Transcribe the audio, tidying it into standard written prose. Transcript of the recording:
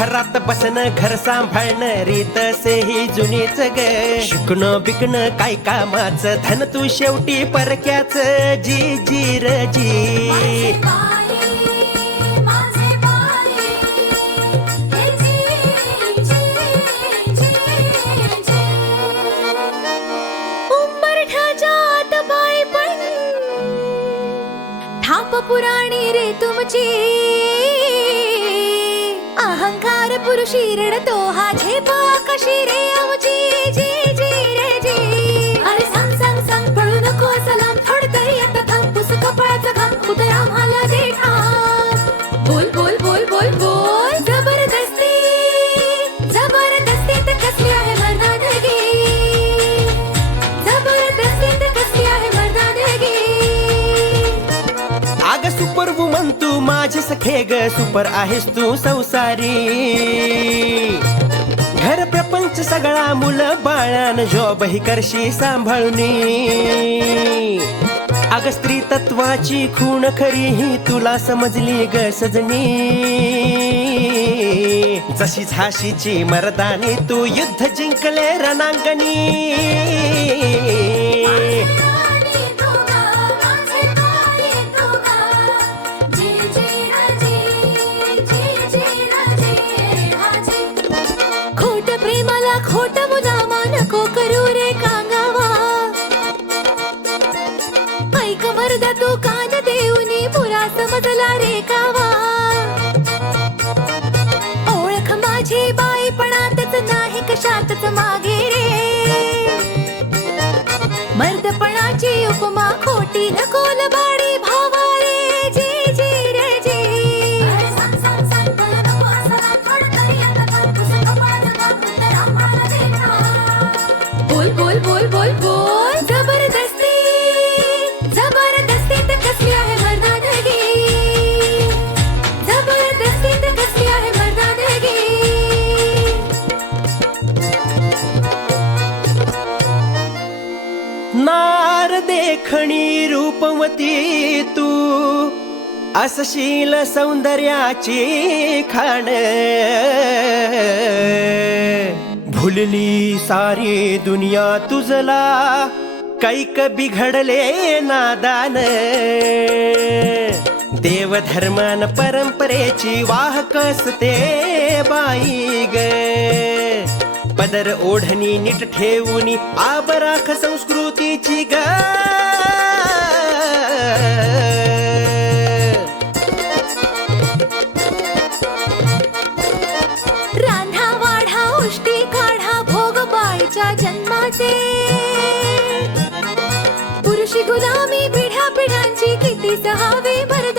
घरात बसणं घर सांभाळणं रीत से ही जुनीच ग. शिकणं बिकणं काय कामाचं धन तू शेवटी परक्याच. जी जी र जी थाप पुराणी रे तुमची अहंकार पुरुषी रडतो हा झेप कशी रे आमची. जी जी रे जी अरे सांग सांग सांग पळू नको सलाम थोड तरी आता थांब पुस कपाळाचा घाम उदय आम्हाला दे ठाम. बोल बोल बोल बोल बोल जबरदस्ती जबरदस्ती तर कसली आहे मर्दानगी. जबरदस्ती तर कसली आहे मर्दानगी. आग सुपर वुमन तू माझे सखे ग सुपर आहेस तू संसारी. घर प्रपंच सगळा मुलं बाळान जॉब ही करशी सांभाळूनी. अग स्त्री तत्वाची खूण खरी ही तुला समजली ग सजनी. जशी झाशीची मर्दानी तू युद्ध जिंकले रणांगणी. खोट प्रेमाला खोट मुलामा नको करू रे कांगावा. ऐक मर्दा तू कान देऊनी पुरा समजला रे कावा. ओळख माझी बाईपणातच नाही कशातच मागे रे. मर्दपणाची उपमा खोटी नको लबाडी भावा रे. जी जी रे जी बोल बोल बोल बोल बोल जबरदस्ती जबरदस्ती तर कसली आहे मर्दानगी. जबरदस्ती तर कसली आहे मर्दानगी. नार देखणी रूपवती तू असशील सौंदर्याची खाण. भुलली सारी दुनिया तुझला कैक बिघडले नादान. देवधर्मान परंपरेची वाहकस ते बाई ग. पदर ओढणी नीट ठेवूनी आबराख संस्कृतीची ग. रांधा वाढा उष्टी काढा भोग बाईच्या जन्माचे. पुरुषी गुलामी पिढ्या पिढ्यांची किती सहावी भर